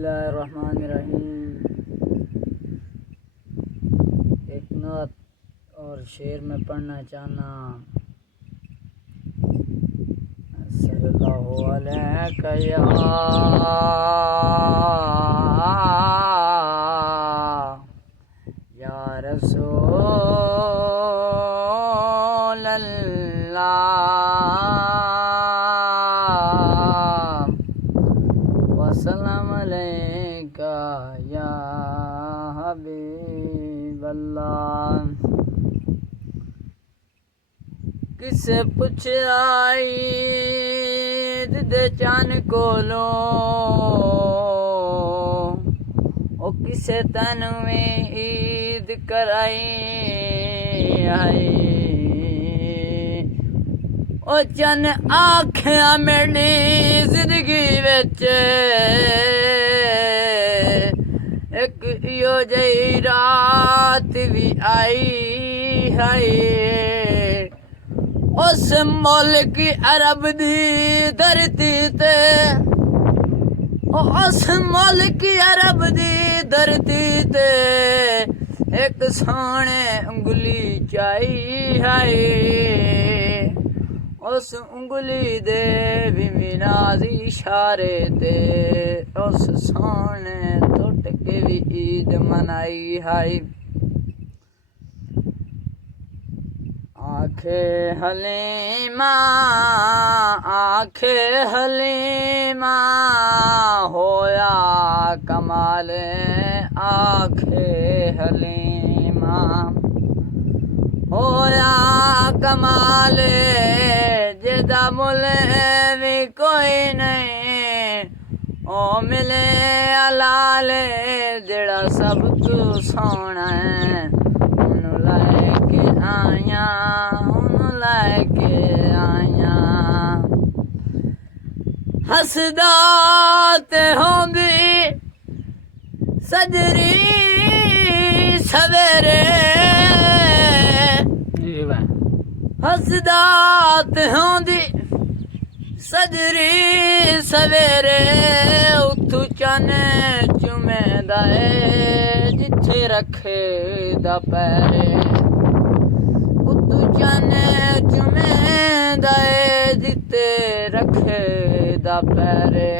बिस्मिल्लाहिर्रहमानिर्रहीम। एक नात और शेर में पढ़ना चाहना। सल्लल्लाहु अलैका या रसूल अल्लाह वसल्लम अलैका या हबीब अल्लाह। किसे पुछ आई दे चन कोलो ओ किसे तन में ईद कराई आई ओ चन आख्या मेरी जिंदगी विच एक इहो जही रात भी आई हाय। उस मुल्क अरब दी धरती ते उस मुल्क अरब दी धरती ते एक सोने उंगली चाई हाय। उस उंगली दे भी मिनाज इशारे ते उस सोने टुट के भी ईद मनाई हाय। आखे हलीमा होया कमाल आखे हलीमा होया कमाल जिदा मुल भी कोई नहीं ओ मिले अलाल जेड़ा सब तू सोना है उन्हों लैके आया लैके आया। हसदा ते होंदी सजरी सवेरे हसदा ते होंदी सजरी सवेरे उठू चन चुमेंदा है जिथे रखे दा पैरे उतू चन चुमेंदा है जिथे रखे दा पैरे।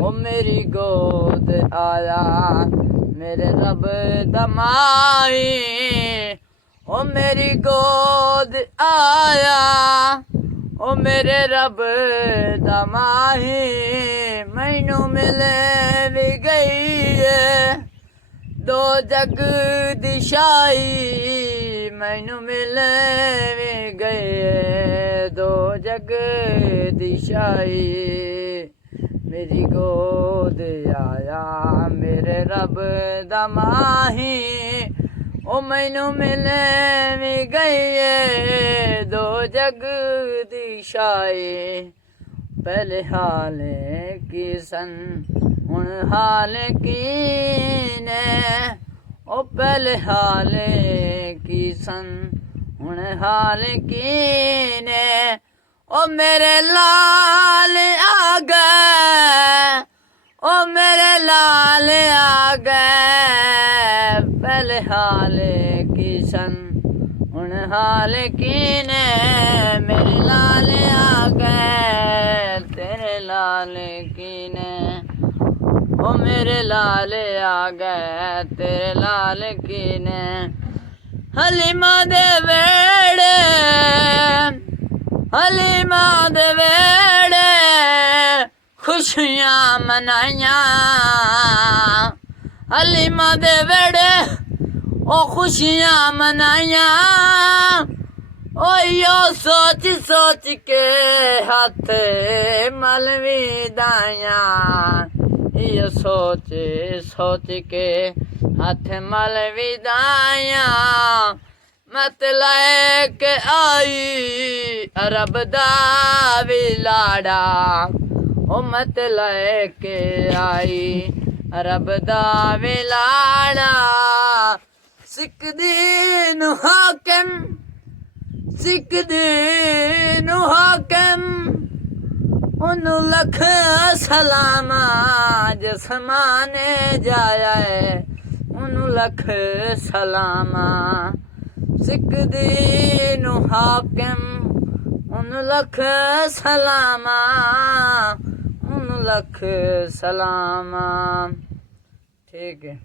ओ मेरी गोद आया मेरे रब दा माई ओ मेरी गोद आया ओ मेरे रब दा माही मैनू मिले भी गई है दो जग दी शाही मैनू मिले भी गई है दो जग दी शाही। मेरी गोद आया मेरे रब दा माही ओ मैनू मिले भी गई है दो जग दी शाही। पहले हाल की सन हुण हाल की ने ओ पहले हाल की सन हुण हाल की ने ओ मेरे लाल आ गए ओ मेरे लाल आ गए। पहले हाल की सन हुण हाल की ने मेरे लाल आ गए तेरे लाल की ने ओ मेरे लाल आ गए तेरे लाल की ने। हलीमा दे वेड़े हलीमा दे वेड़े खुशियां मनाइयां हलीमा दे वेड़े ओ खुशियां मनाइयां। ओ यो सोच सोच के हाथ मलविदाइयां यो सोच सोच के हाथ मलविदाइयां। मत लैके आई अरब दा भी लाड़ा ओ मत लैके आई अरब दा भी लाड़ा। सिख दीन हाकिम सिख दीन हाकिम ਉਹਨੂੰ ਲੱਖ ਸਲਾਮਾਂ ਜੇ ਅਸਮਾਨੇ ਜਾਇਆ ਏ ਉਹਨੂੰ ਲੱਖ ਸਲਾਮਾਂ ਸਿੱਖ ਦੀ ਨੂੰ ਹਾਕਿਮ ਉਹਨੂੰ ਲੱਖ ਸਲਾਮਾਂ ਉਹਨੂੰ ਲੱਖ ਸਲਾਮਾਂ ਠੀਕ ਹੈ।